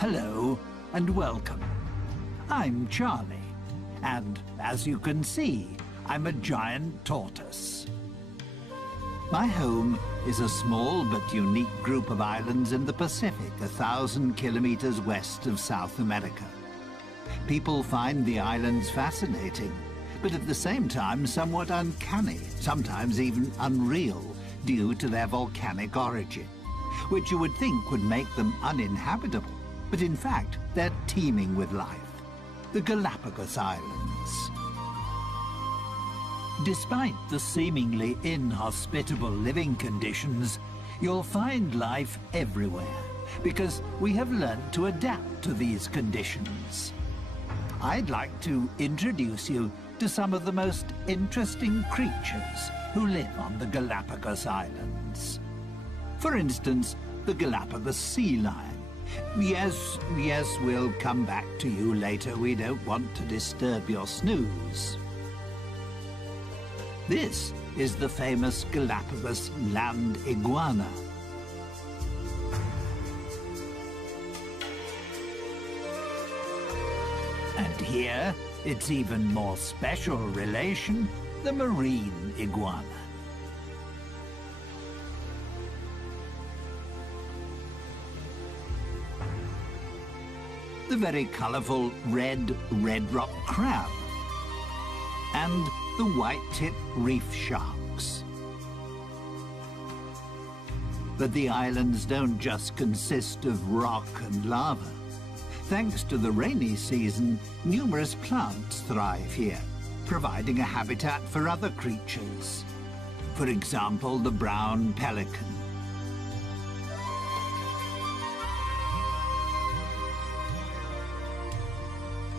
Hello and welcome. I'm Charlie, and as you can see, I'm a giant tortoise. My home is a small but unique group of islands in the Pacific, 1,000 kilometers west of South America. People find the islands fascinating, but at the same time somewhat uncanny, sometimes even unreal, due to their volcanic origin, which you would think would make them uninhabitable. But in fact, they're teeming with life. The Galapagos Islands. Despite the seemingly inhospitable living conditions, you'll find life everywhere, because we have learned to adapt to these conditions. I'd like to introduce you to some of the most interesting creatures who live on the Galapagos Islands. For instance, the Galapagos sea lion. Yes, we'll come back to you later. We don't want to disturb your snooze. This is the famous Galapagos land iguana. And here, its even more special relation, the marine iguana. The very colourful red rock crab, and the white-tip reef sharks. But the islands don't just consist of rock and lava. Thanks to the rainy season, numerous plants thrive here, providing a habitat for other creatures. For example, the brown pelican.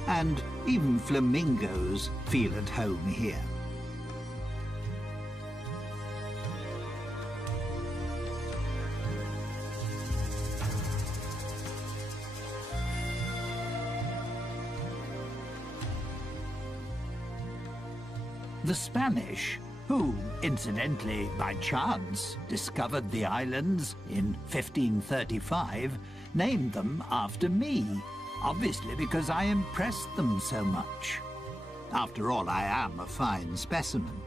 And even flamingos feel at home here. The Spanish, who, incidentally, by chance, discovered the islands in 1535, named them after me. Obviously because I impressed them so much. After all, I am a fine specimen.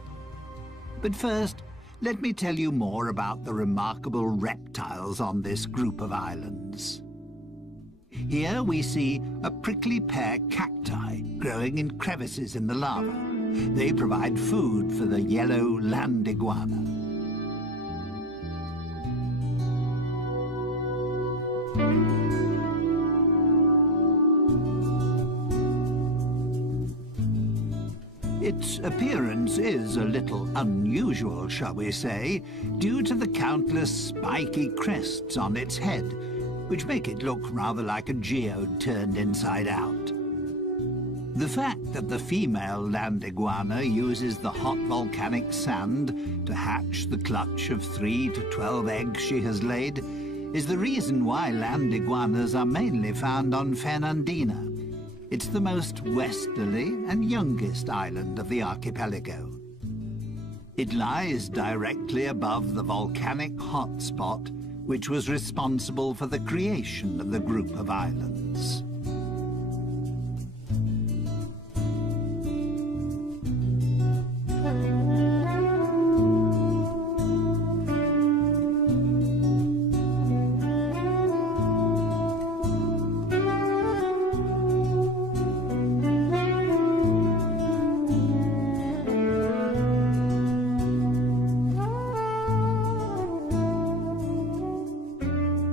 But first, let me tell you more about the remarkable reptiles on this group of islands. Here we see a prickly pear cacti growing in crevices in the lava. They provide food for the yellow land iguana. Its appearance is a little unusual, shall we say, due to the countless spiky crests on its head, which make it look rather like a geode turned inside out. The fact that the female land iguana uses the hot volcanic sand to hatch the clutch of 3 to 12 eggs she has laid is the reason why land iguanas are mainly found on Fernandina. It's the most westerly and youngest island of the archipelago. It lies directly above the volcanic hotspot, which was responsible for the creation of the group of islands.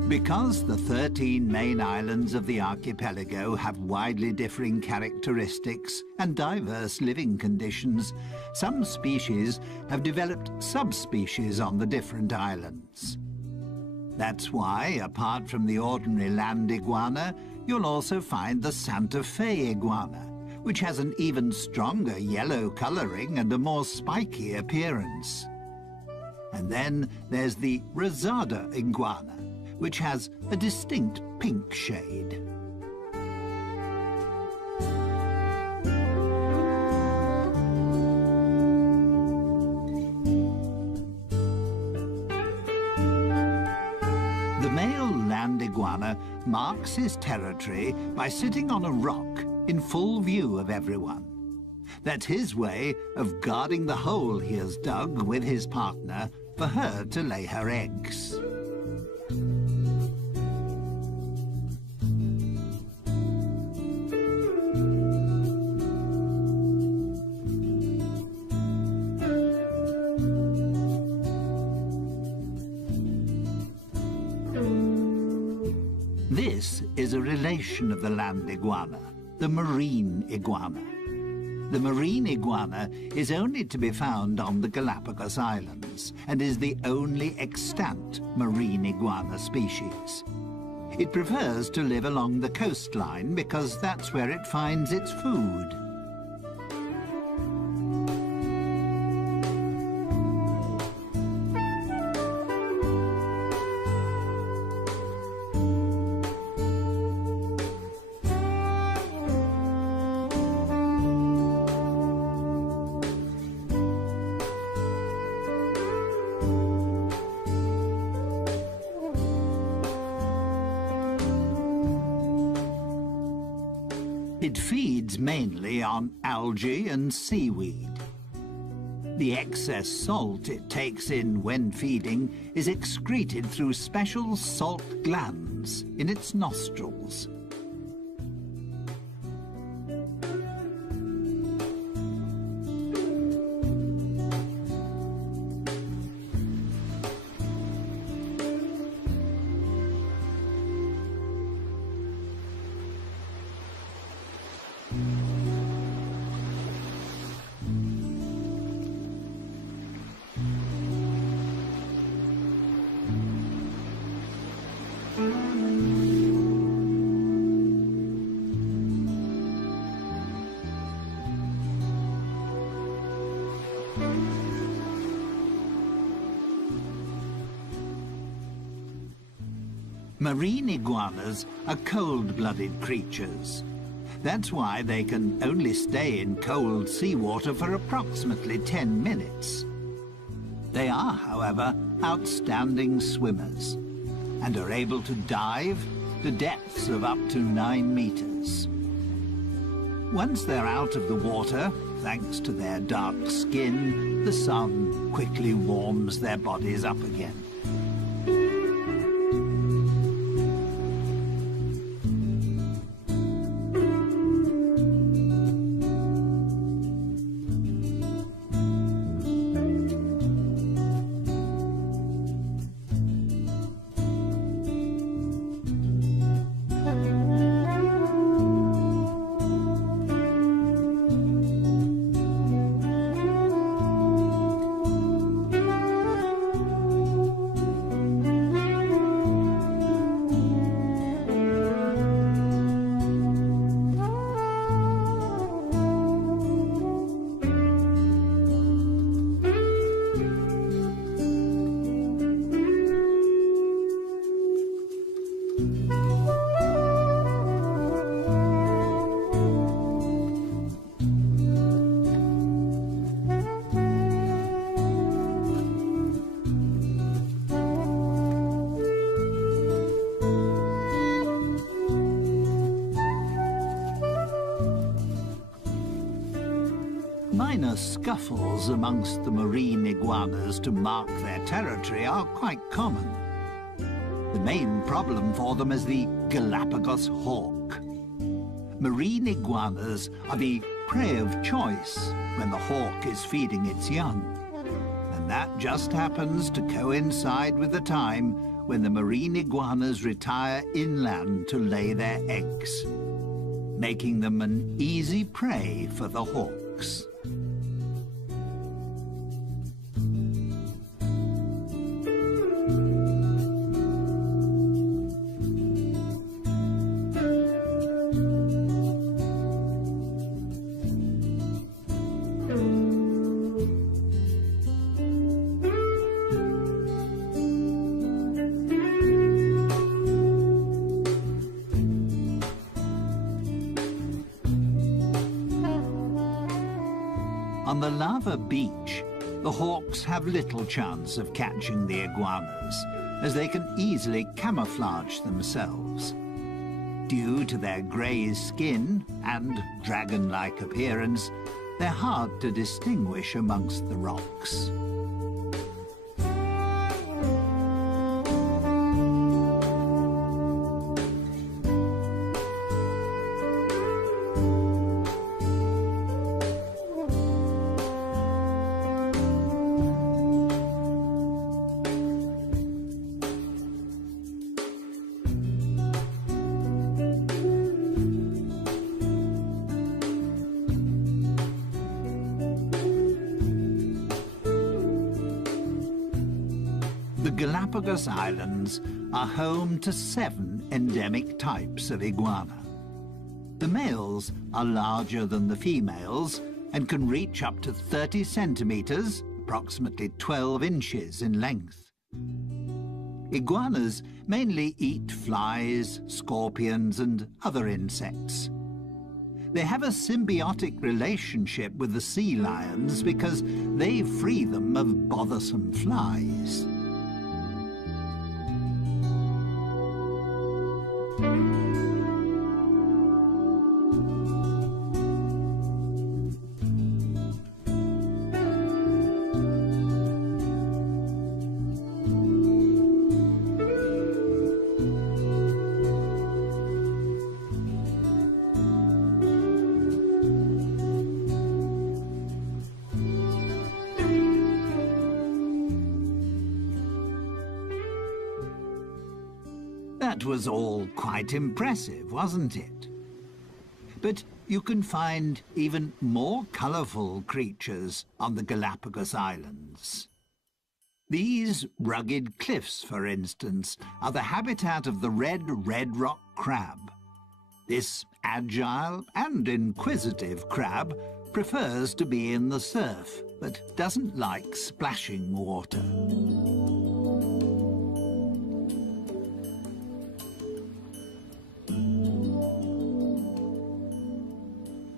Because the 13 main islands of the archipelago have widely differing characteristics and diverse living conditions, some species have developed subspecies on the different islands. That's why, apart from the ordinary land iguana, you'll also find the Santa Fe iguana, which has an even stronger yellow coloring and a more spiky appearance. And then there's the Rosada iguana, which has a distinct pink shade. The male land land iguana marks his territory by sitting on a rock in full view of everyone. That's his way of guarding the hole he has dug with his partner for her to lay her eggs. This is a relation of the land iguana, the marine iguana. The marine iguana is only to be found on the Galapagos Islands and is the only extant marine iguana species. It prefers to live along the coastline because that's where it finds its food. It feeds mainly on algae and seaweed. The excess salt it takes in when feeding is excreted through special salt glands in its nostrils. Marine iguanas are cold-blooded creatures. That's why they can only stay in cold seawater for approximately 10 minutes. They are, however, outstanding swimmers and are able to dive to depths of up to 9 meters. Once they're out of the water, thanks to their dark skin, the sun quickly warms their bodies up again. Minor scuffles amongst the marine iguanas to mark their territory are quite common. The main problem for them is the Galapagos hawk. Marine iguanas are the prey of choice when the hawk is feeding its young. And that just happens to coincide with the time when the marine iguanas retire inland to lay their eggs, making them an easy prey for the hawks. On the lava beach, the hawks have little chance of catching the iguanas, as they can easily camouflage themselves. Due to their grey skin and dragon-like appearance, they're hard to distinguish amongst the rocks. The Galapagos Islands are home to 7 endemic types of iguana. The males are larger than the females and can reach up to 30 centimeters, approximately 12 inches in length. Iguanas mainly eat flies, scorpions, and other insects. They have a symbiotic relationship with the sea lions because they free them of bothersome flies. That was all quite impressive, wasn't it? But you can find even more colourful creatures on the Galapagos Islands. These rugged cliffs, for instance, are the habitat of the red rock crab. This agile and inquisitive crab prefers to be in the surf, but doesn't like splashing water.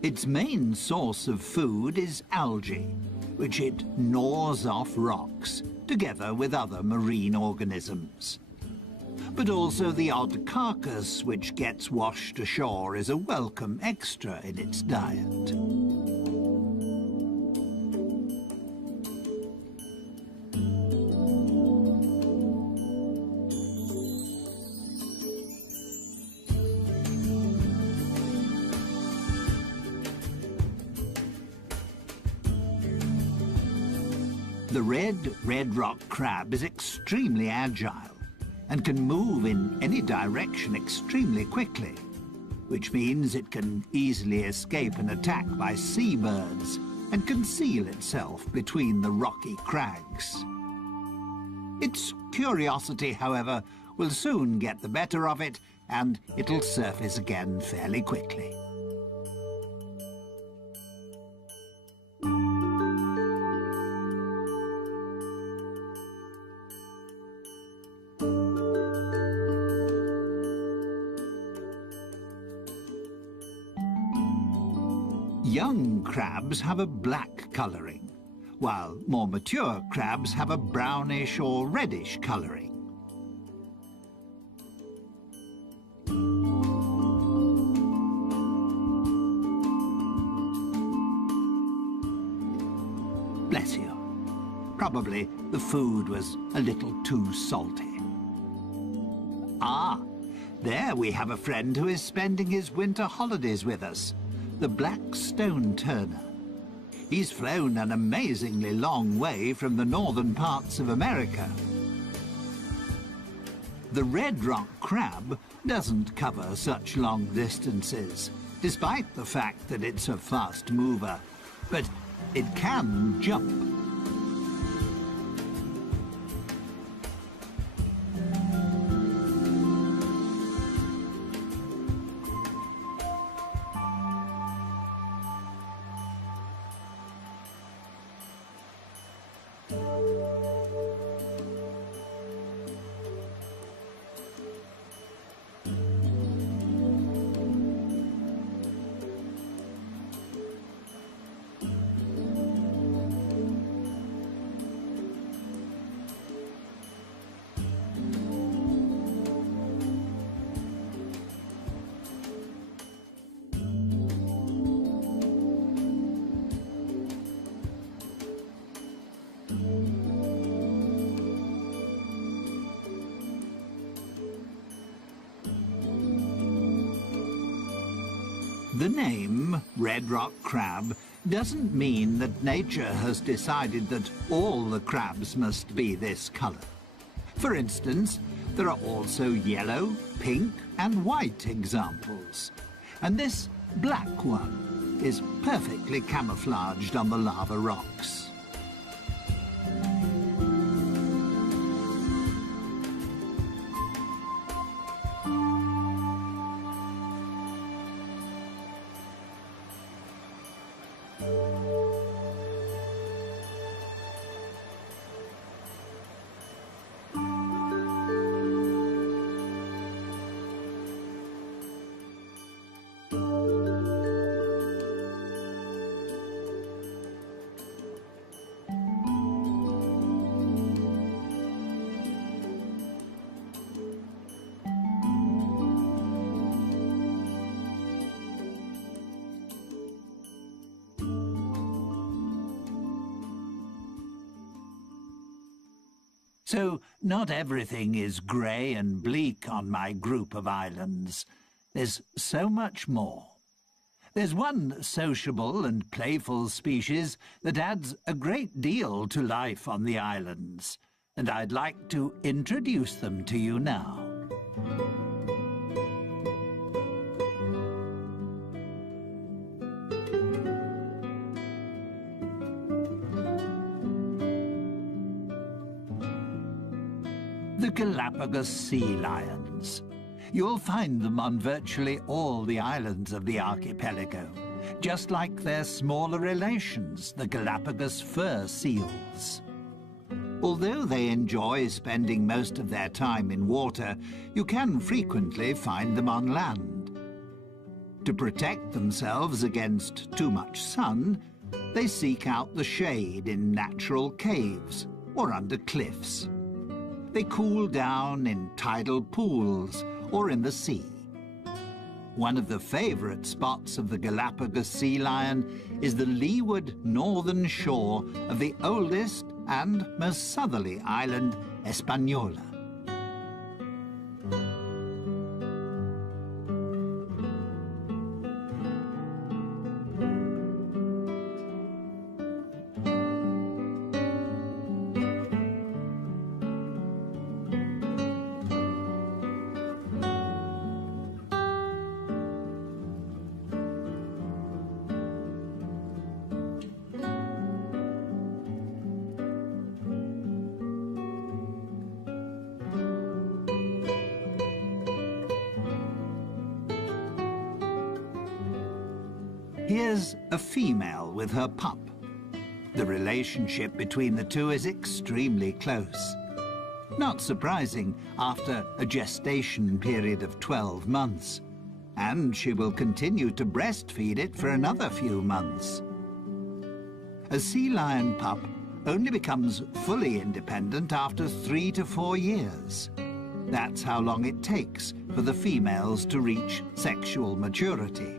Its main source of food is algae, which it gnaws off rocks, together with other marine organisms. But also the odd carcass which gets washed ashore is a welcome extra in its diet. The red rock crab is extremely agile and can move in any direction extremely quickly, which means it can easily escape an attack by seabirds and conceal itself between the rocky crags. Its curiosity, however, will soon get the better of it, and it'll surface again fairly quickly. Young crabs have a black colouring, while more mature crabs have a brownish or reddish colouring. Bless you. Probably the food was a little too salty. Ah, there we have a friend who is spending his winter holidays with us. The black stone turner. He's flown an amazingly long way from the northern parts of America. The red rock crab doesn't cover such long distances, despite the fact that it's a fast mover, but it can jump. The name red rock crab doesn't mean that nature has decided that all the crabs must be this colour. For instance, there are also yellow, pink and white examples. And this black one is perfectly camouflaged on the lava rocks. So, not everything is grey and bleak on my group of islands. There's so much more. There's one sociable and playful species that adds a great deal to life on the islands, and I'd like to introduce them to you now. The Galapagos sea lions. You'll find them on virtually all the islands of the archipelago, just like their smaller relations, the Galapagos fur seals. Although they enjoy spending most of their time in water, you can frequently find them on land. To protect themselves against too much sun, they seek out the shade in natural caves or under cliffs. They cool down in tidal pools or in the sea. One of the favourite spots of the Galapagos sea lion is the leeward northern shore of the oldest and most southerly island, Hispaniola. Here's a female with her pup. The relationship between the two is extremely close. Not surprising after a gestation period of 12 months. And she will continue to breastfeed it for another few months. A sea lion pup only becomes fully independent after 3 to 4 years. That's how long it takes for the females to reach sexual maturity.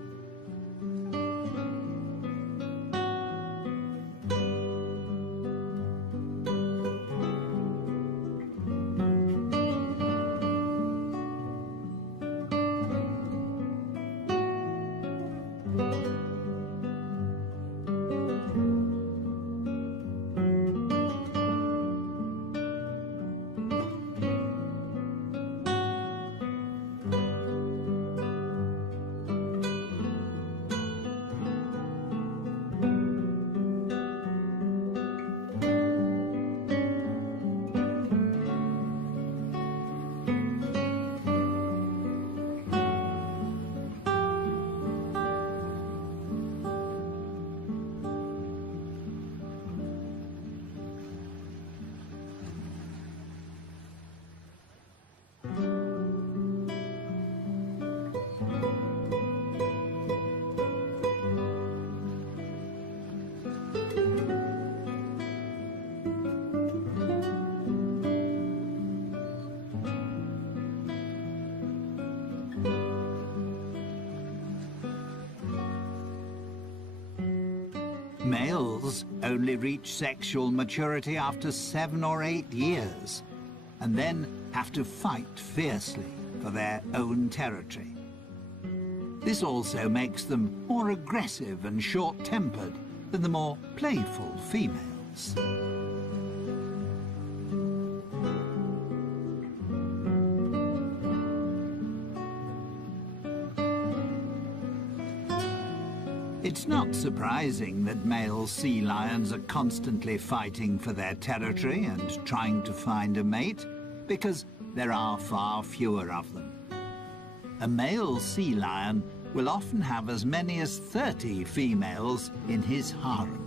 Males only reach sexual maturity after 7 or 8 years, and then have to fight fiercely for their own territory. This also makes them more aggressive and short-tempered than the more playful females. It's not surprising that male sea lions are constantly fighting for their territory and trying to find a mate, because there are far fewer of them. A male sea lion will often have as many as 30 females in his harem.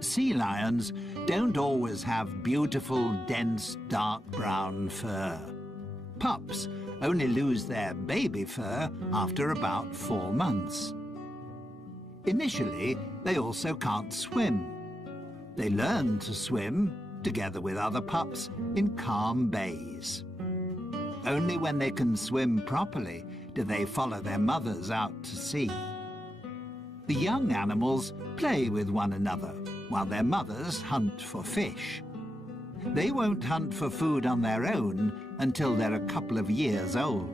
Sea lions don't always have beautiful, dense, dark brown fur. Pups only lose their baby fur after about 4 months. Initially, they also can't swim. They learn to swim, together with other pups, in calm bays. Only when they can swim properly do they follow their mothers out to sea. The young animals play with one another, while their mothers hunt for fish. They won't hunt for food on their own until they're a couple of years old.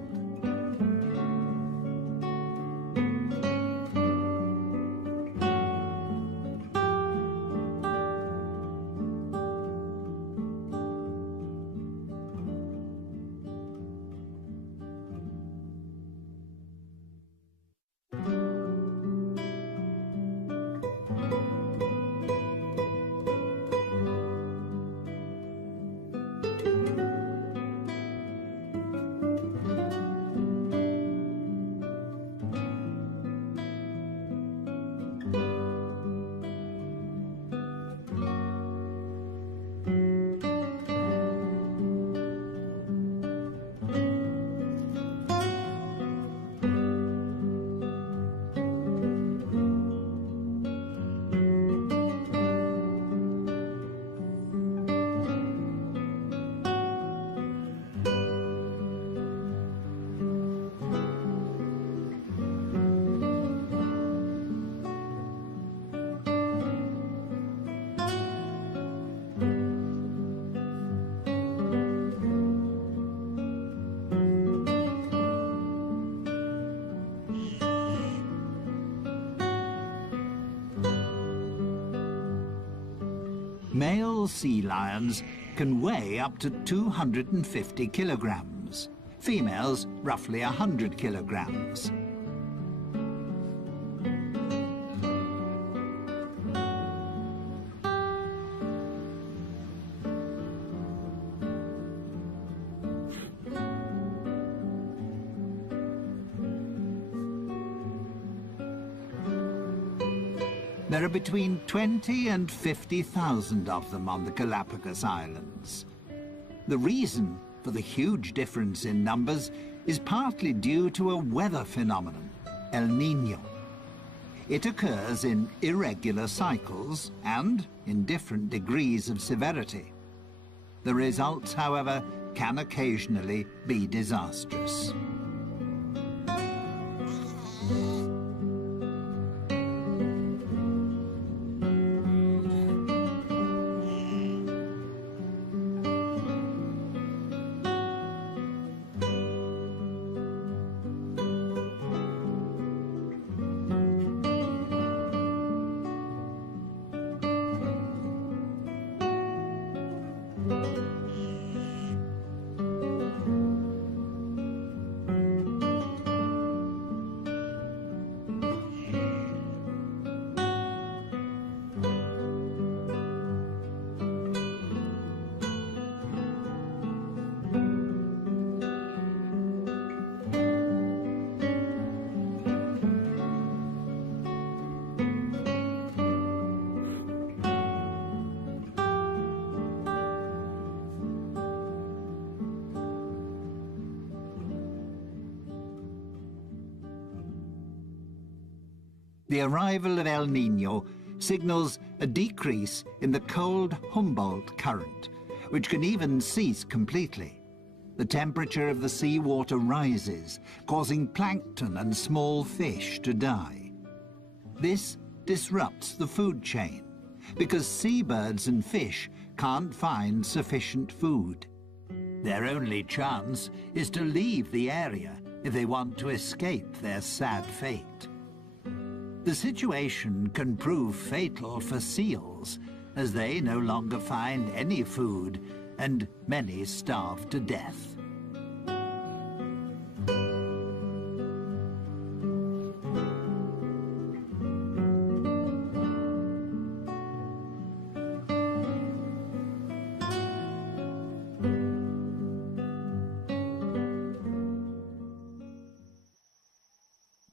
Male sea lions can weigh up to 250 kilograms. Females, roughly 100 kilograms. There are between 20 and 50,000 of them on the Galapagos Islands. The reason for the huge difference in numbers is partly due to a weather phenomenon, El Niño. It occurs in irregular cycles and in different degrees of severity. The results, however, can occasionally be disastrous. The arrival of El Niño signals a decrease in the cold Humboldt current, which can even cease completely. The temperature of the seawater rises, causing plankton and small fish to die. This disrupts the food chain, because seabirds and fish can't find sufficient food. Their only chance is to leave the area if they want to escape their sad fate. The situation can prove fatal for seals, as they no longer find any food, and many starve to death.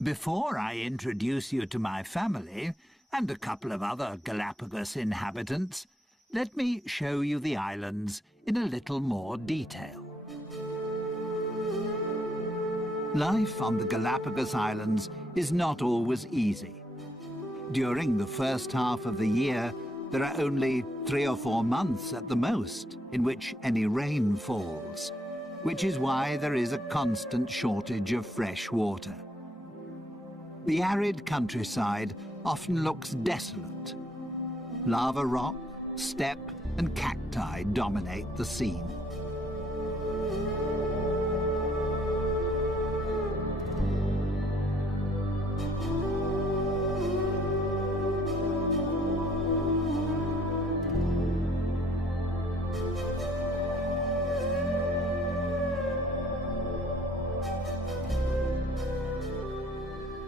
Before I introduce you to my family and a couple of other Galapagos inhabitants, let me show you the islands in a little more detail. Life on the Galapagos Islands is not always easy. During the first half of the year, there are only 3 or 4 months at the most in which any rain falls, which is why there is a constant shortage of fresh water. The arid countryside often looks desolate. Lava rock, steppe, and cacti dominate the scene.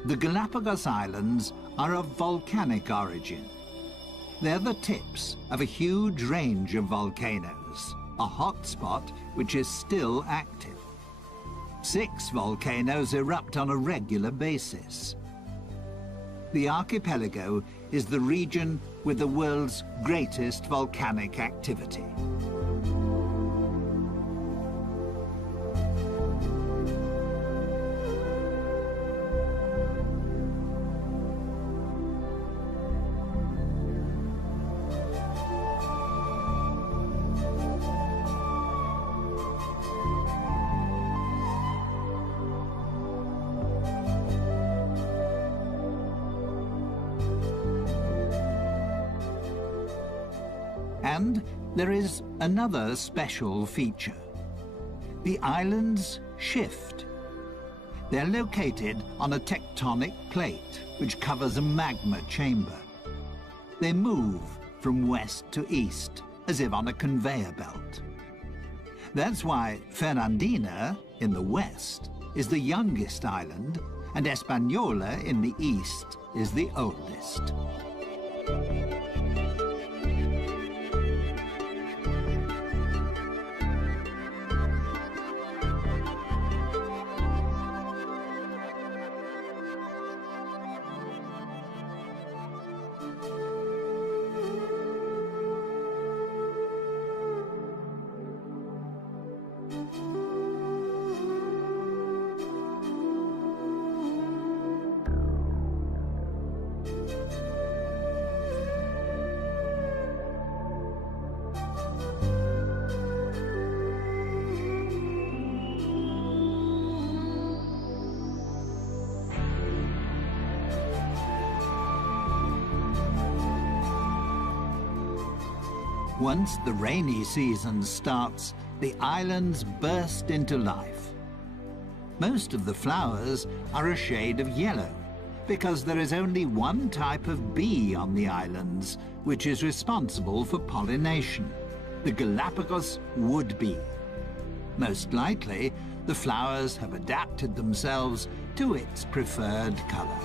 The Galapagos Islands are of volcanic origin. They're the tips of a huge range of volcanoes, a hotspot which is still active. 6 volcanoes erupt on a regular basis. The archipelago is the region with the world's greatest volcanic activity. And there is another special feature. The islands shift. They're located on a tectonic plate which covers a magma chamber. They move from west to east, as if on a conveyor belt. That's why Fernandina, in the west, is the youngest island, and Española, in the east, is the oldest. Once the rainy season starts, the islands burst into life. Most of the flowers are a shade of yellow, because there is only one type of bee on the islands, which is responsible for pollination, the Galapagos wood bee. Most likely, the flowers have adapted themselves to its preferred color.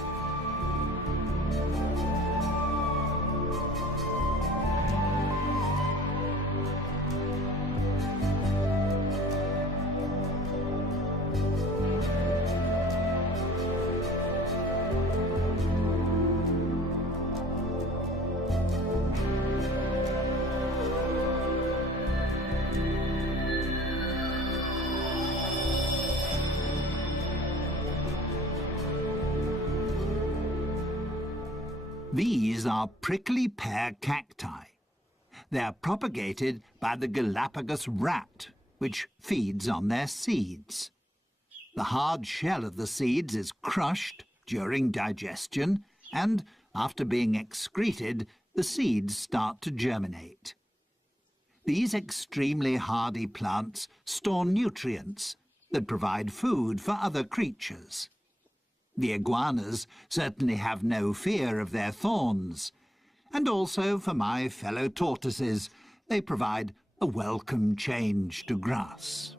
These are prickly pear cacti. They are propagated by the Galapagos rat, which feeds on their seeds. The hard shell of the seeds is crushed during digestion, and after being excreted, the seeds start to germinate. These extremely hardy plants store nutrients that provide food for other creatures. The iguanas certainly have no fear of their thorns, and also for my fellow tortoises, they provide a welcome change to grass.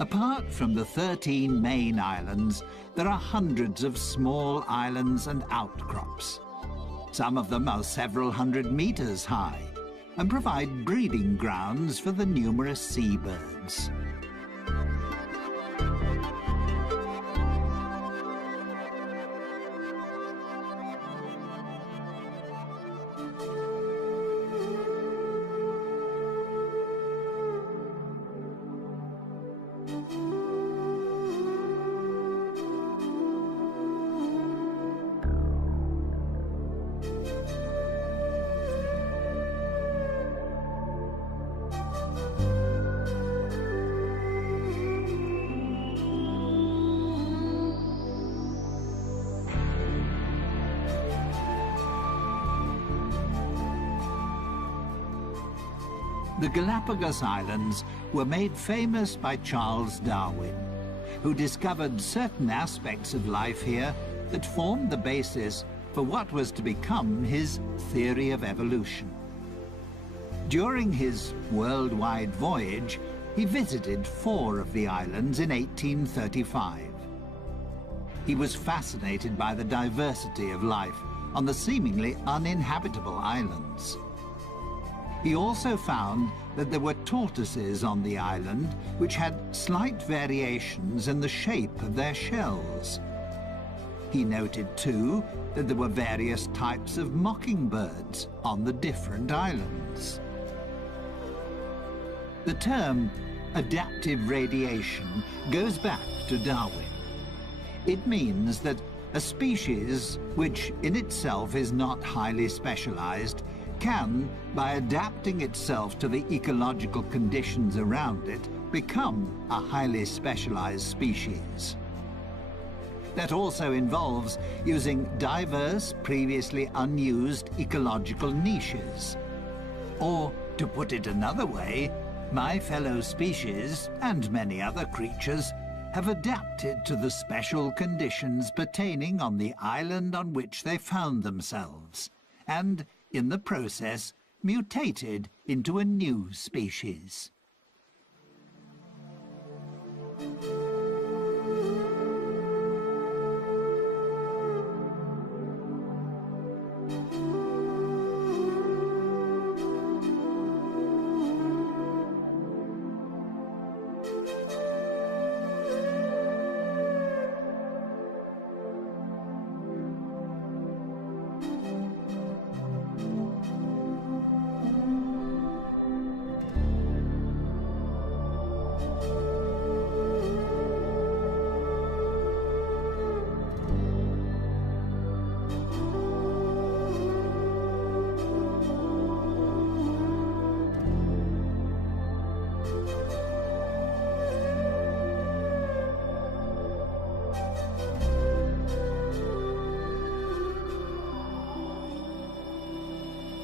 Apart from the 13 main islands, there are hundreds of small islands and outcrops. Some of them are several hundred meters high and provide breeding grounds for the numerous seabirds. The Galapagos Islands were made famous by Charles Darwin, who discovered certain aspects of life here that formed the basis for what was to become his theory of evolution. During his worldwide voyage, he visited 4 of the islands in 1835. He was fascinated by the diversity of life on the seemingly uninhabitable islands. He also found that there were tortoises on the island which had slight variations in the shape of their shells. He noted, too, that there were various types of mockingbirds on the different islands. The term adaptive radiation goes back to Darwin. It means that a species, which in itself is not highly specialized, can, by adapting itself to the ecological conditions around it, become a highly specialized species. That also involves using diverse, previously unused ecological niches. Or, to put it another way, my fellow species, and many other creatures, have adapted to the special conditions pertaining on the island on which they found themselves, and, in the process, mutated into a new species.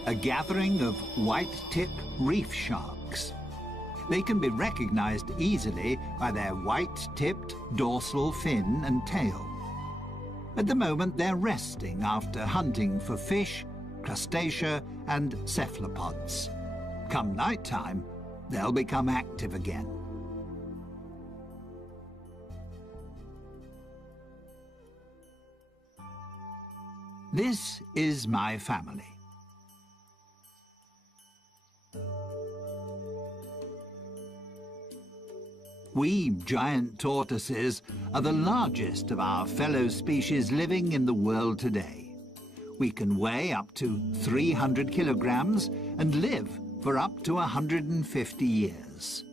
A gathering of white-tip reef sharks. They can be recognized easily by their white-tipped dorsal fin and tail. At the moment, they're resting after hunting for fish, crustacea, and cephalopods. Come nighttime, they'll become active again. This is my family. We giant tortoises are the largest of our fellow species living in the world today. We can weigh up to 300 kilograms and live for up to 150 years.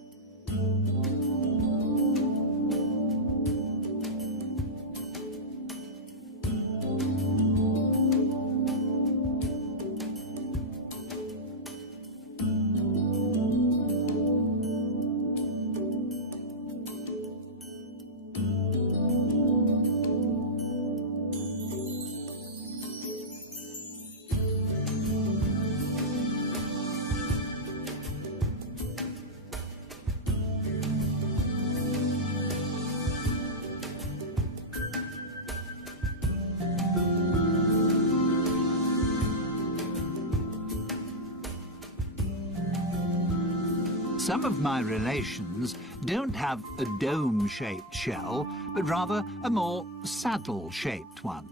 Some of my relations don't have a dome-shaped shell, but rather a more saddle-shaped one.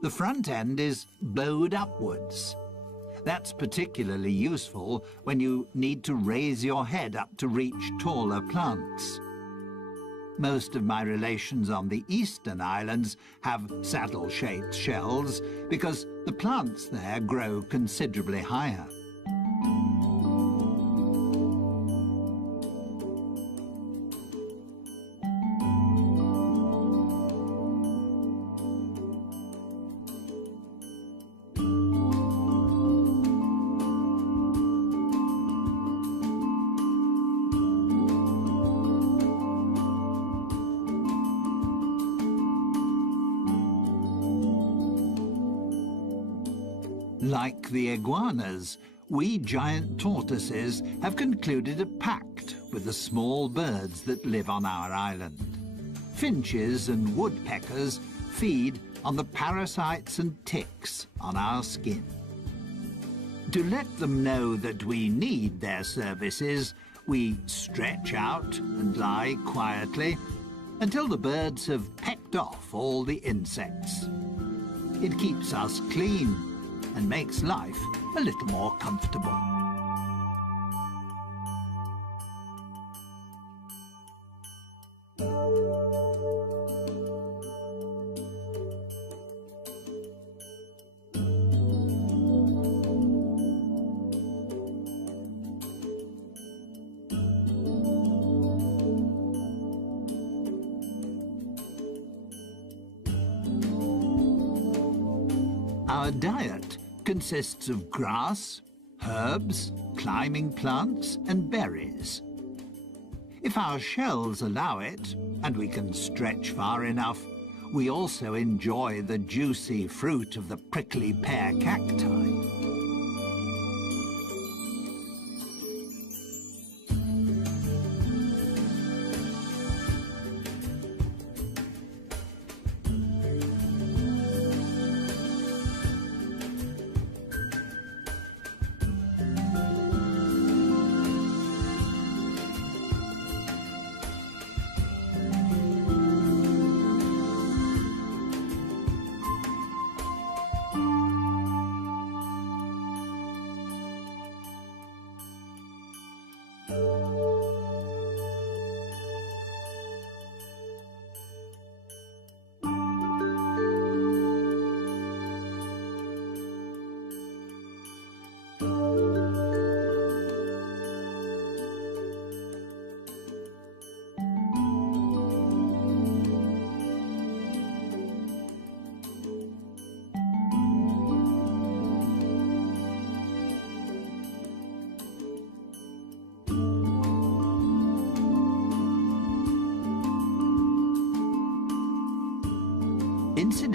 The front end is bowed upwards. That's particularly useful when you need to raise your head up to reach taller plants. Most of my relations on the eastern islands have saddle-shaped shells because the plants there grow considerably higher. Like the iguanas, we giant tortoises have concluded a pact with the small birds that live on our island. Finches and woodpeckers feed on the parasites and ticks on our skin. To let them know that we need their services, we stretch out and lie quietly until the birds have pecked off all the insects. It keeps us clean and makes life a little more comfortable. Our diet consists of grass, herbs, climbing plants, and berries. If our shells allow it, and we can stretch far enough, we also enjoy the juicy fruit of the prickly pear cacti.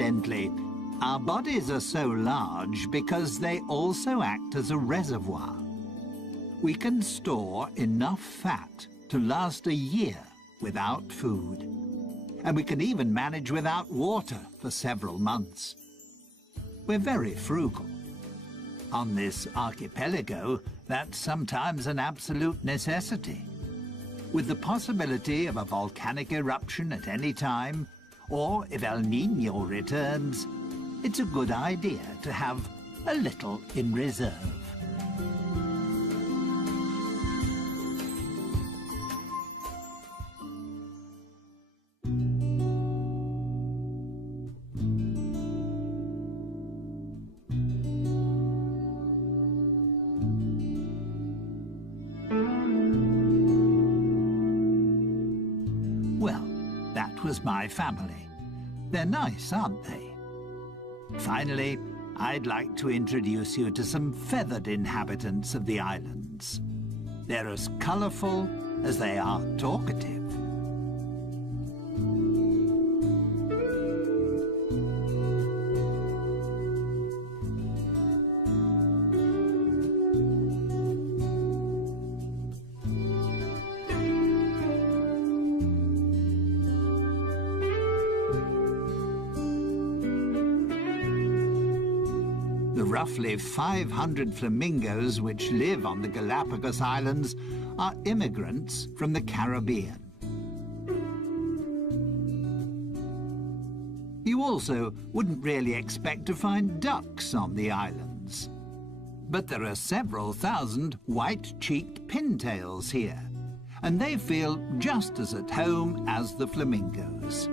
Incidentally, our bodies are so large because they also act as a reservoir. We can store enough fat to last a year without food. And we can even manage without water for several months. We're very frugal. On this archipelago, that's sometimes an absolute necessity. With the possibility of a volcanic eruption at any time, or if El Niño returns, it's a good idea to have a little in reserve. Well, that was my family. They're nice, aren't they? Finally, I'd like to introduce you to some feathered inhabitants of the islands. They're as colourful as they are talkative. The roughly 500 flamingos which live on the Galapagos Islands are immigrants from the Caribbean. You also wouldn't really expect to find ducks on the islands. But there are several thousand white-cheeked pintails here, and they feel just as at home as the flamingos.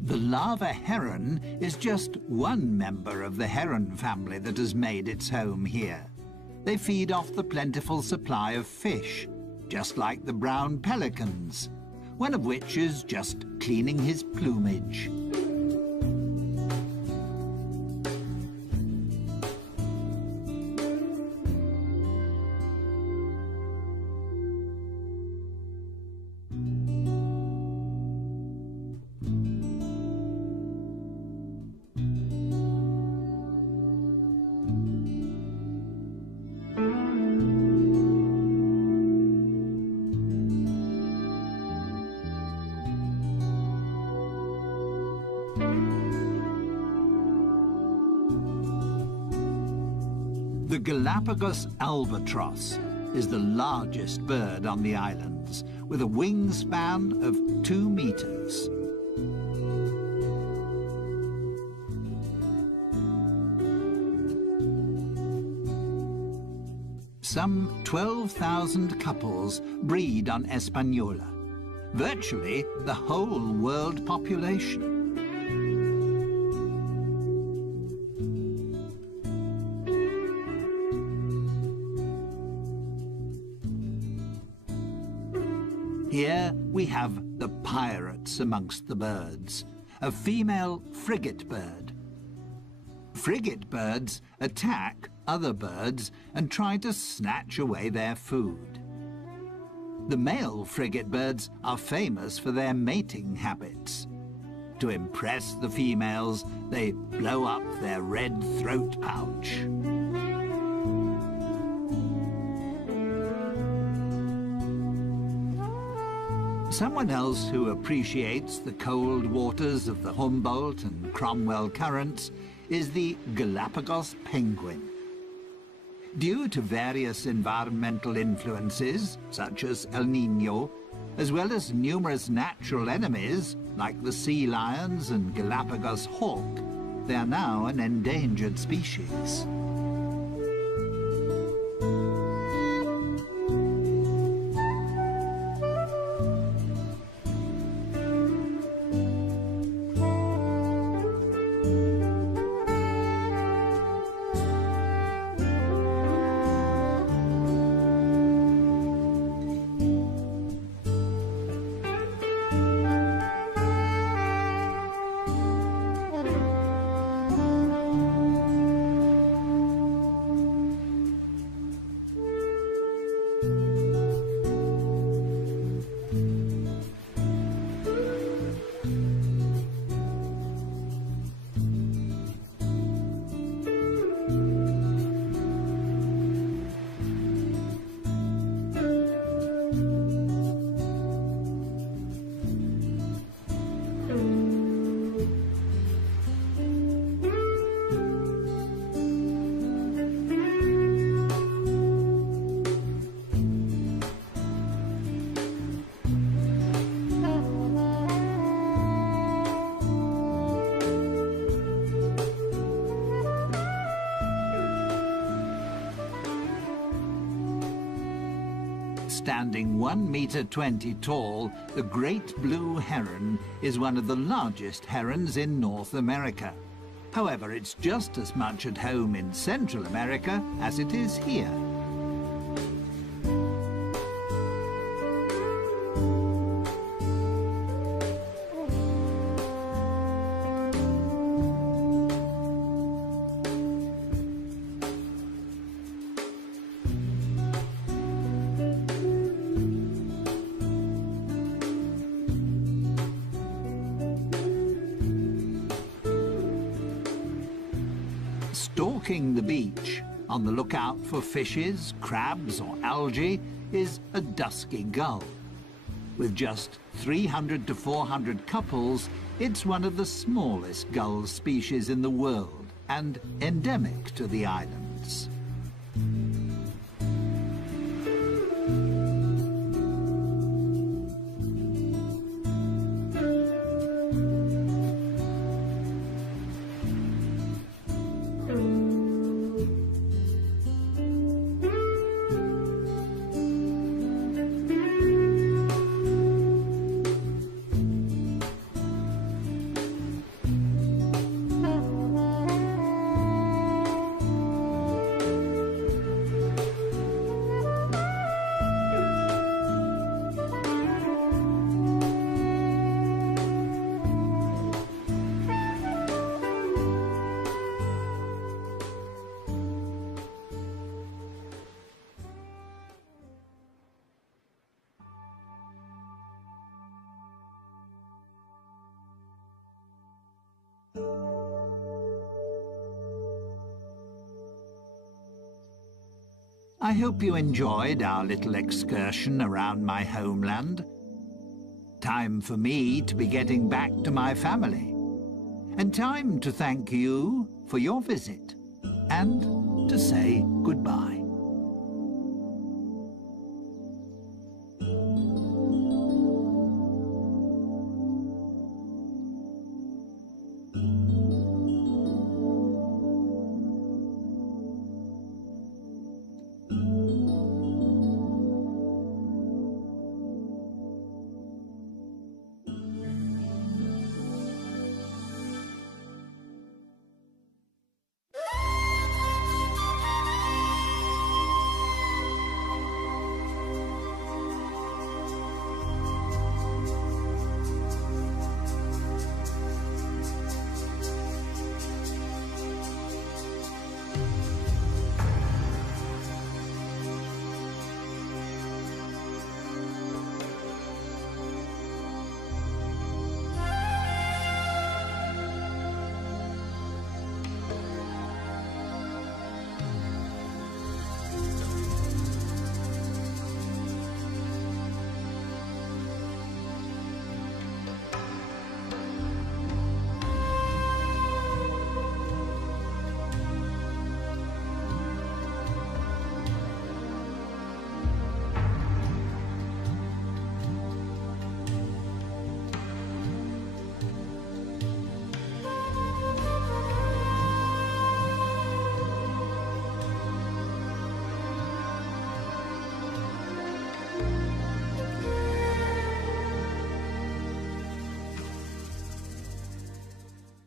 The lava heron is just one member of the heron family that has made its home here. They feed off the plentiful supply of fish, just like the brown pelicans, one of which is just cleaning his plumage. The Galapagos albatross is the largest bird on the islands, with a wingspan of 2 meters. Some 12,000 couples breed on Hispaniola, virtually the whole world population. Here we have the pirates amongst the birds, a female frigate bird. Frigate birds attack other birds and try to snatch away their food. The male frigate birds are famous for their mating habits. To impress the females, they blow up their red throat pouch. Someone else who appreciates the cold waters of the Humboldt and Cromwell currents is the Galapagos penguin. Due to various environmental influences, such as El Niño, as well as numerous natural enemies, like the sea lions and Galapagos hawk, they are now an endangered species. Standing 1.20 meters tall, the great blue heron is one of the largest herons in North America. However, it's just as much at home in Central America as it is here. Stalking the beach, on the lookout for fishes, crabs or algae, is a dusky gull. With just 300 to 400 couples, it's one of the smallest gull species in the world and endemic to the islands. I hope you enjoyed our little excursion around my homeland. Time for me to be getting back to my family. And time to thank you for your visit. And to say goodbye.